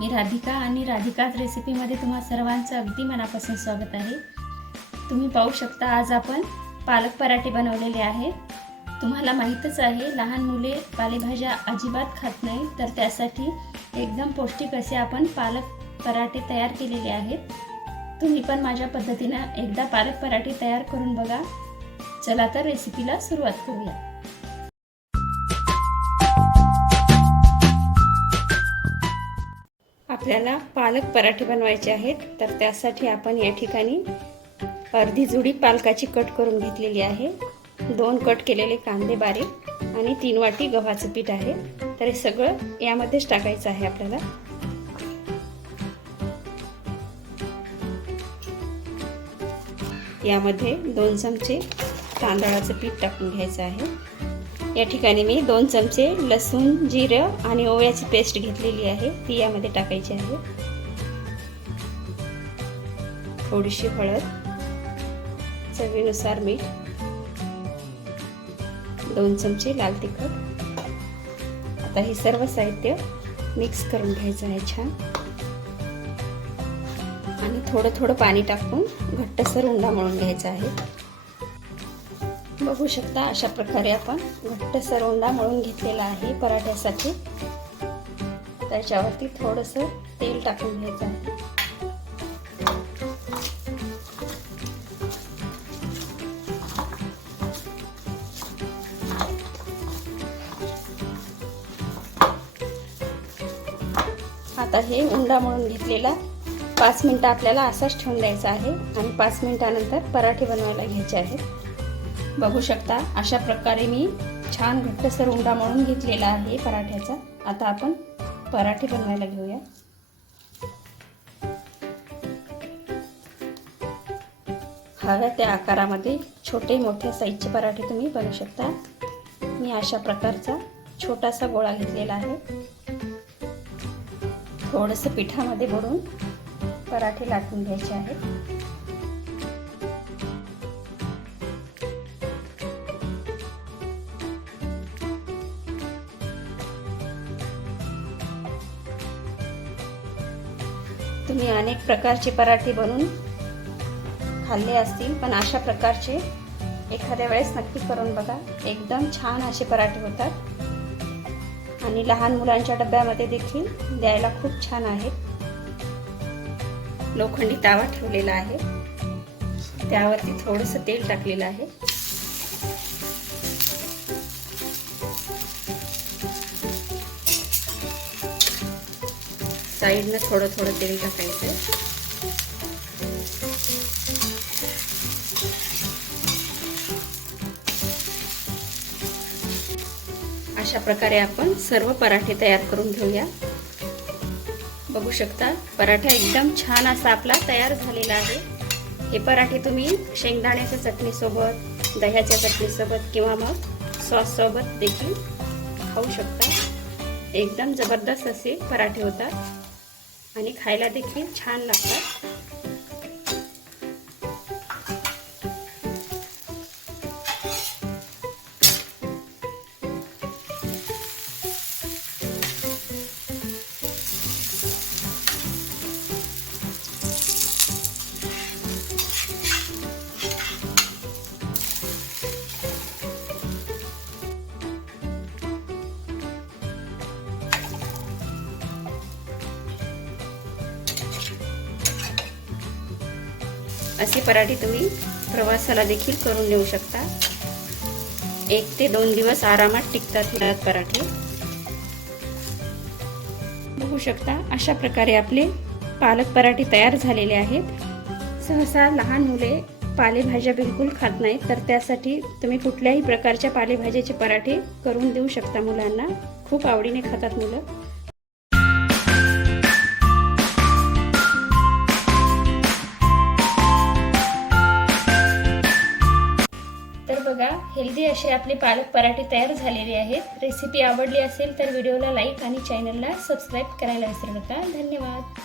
मी राधिका आणि राधिकाच रेसिपीमध्ये तुम्हा सर्वांचं अगदी मनापासून स्वागत आहे. तुम्ही पाहू शकता आज आपण पालक पराठे बनवलेले आहेत. तुम्हाला माहीतच आहे लहान मुले पालेभाज्या अजिबात खात नाही तर त्यासाठी एकदम पौष्टिक असे आपण पालक पराठे तयार केलेले आहेत. तुम्ही पण माझ्या पद्धतीनं एकदा पालक पराठे तयार करून बघा. चला तर रेसिपीला सुरुवात करूया. आपल्याला पालक पराठे बनवायचे आहेत तर त्यासाठी आपण या ठिकाणी अर्धी जुडी पालकाची कट करून घेतलेली आहे. दोन कट केलेले कांदे बारीक आणि तीन वाटी गव्हाचं पीठ आहे. तर हे सगळं यामध्येच टाकायचं आहे आपल्याला. यामध्ये दोन चमचे तांदळाचं पीठ टाकून घ्यायचं आहे. या ठिकाणी मी दोन चमचे लसूण जिरं आणि ओव्याची पेस्ट घेतलेली आहे. ती यामध्ये टाकायची आहे. थोडीशी हळद चवीनुसार मीठ दोन चमचे लाल तिखट. आता हे सर्व साहित्य मिक्स करून घ्यायचं आहे छान. आणि थोडं थोडं पाणी टाकून घट्टसर उंडा मळून घ्यायचा आहे. बघू शकता अशा प्रकारे आपण घट्टसर उंडा मळून घेतलेला आहे पराठ्यासाठी. त्याच्यावरती थोडंसं तेल टाकून घ्यायचं आहे. आता हे उंडा मळून घेतलेला पाच मिनटं आपल्याला असाच ठेवून द्यायचा आहे आणि पाच मिनिटानंतर पराठे बनवायला घ्यायचे आहेत. बघू शकता. अशा प्रकारे मी छान घट्टसर उंडा म्हणून घेतलेला आहे पराठ्याचा. आता आपण पराठे बनवायला घेऊया. हव्या त्या आकारामध्ये छोटे मोठे साईजचे पराठे तुम्ही बनवू शकता. मी अशा प्रकारचा छोटासा गोळा घेतलेला आहे. थोडंसं पिठामध्ये बुडून पराठे लाटून घ्यायचे आहेत. तुम्ही अनेक प्रकारचे पराठे बनवून खाल्ले असतील पण अशा प्रकारचे एखाद्या वेळेस नक्की करून बघा. एकदम छान असे पराठे होतात. आणि लहान मुलांच्या डब्यामध्ये देखील द्यायला खूप छान आहेत लोखंडी तावा ठेवलेला आहे. त्यावरती थोडंसं तेल टाकलेलं आहे. साईडनं थोडं थोडं तेल टाकायचं. अशा प्रकारे आपण सर्व पराठे तयार करून घेऊया. बघू शकता पराठा एकदम छान असा आपला तयार झालेला आहे. हे पराठे तुम्ही शेंगदाण्याच्या चटणीसोबत दह्याच्या चटणीसोबत किंवा मग सॉससोबत देखील खाऊ शकता. एकदम जबरदस्त असे पराठे होतात. आणि खायला देखील छान लागतात. असे पराठे तुम्ही प्रवासाला देखील करून नेऊ शकता. एक ते दोन दिवस आरामात टिकतात हे पराठे. बघू शकता अशा प्रकारे आपले पालक पराठे तयार झालेले आहेत. सहसा लहान मुले पालेभाज्या बिलकुल खात नाहीत तर त्यासाठी तुम्ही कुठल्याही प्रकारच्या पालेभाज्याचे पराठे करून देऊ शकता मुलांना. खूप आवडीने खातात मुलं. बघा हेल्दी असे आपले पालक पराठे तयार झालेले आहेत. रेसिपी आवडली असेल तर व्हिडिओला लाईक आणि चॅनलला सबस्क्राईब करायला विसरू नका. धन्यवाद.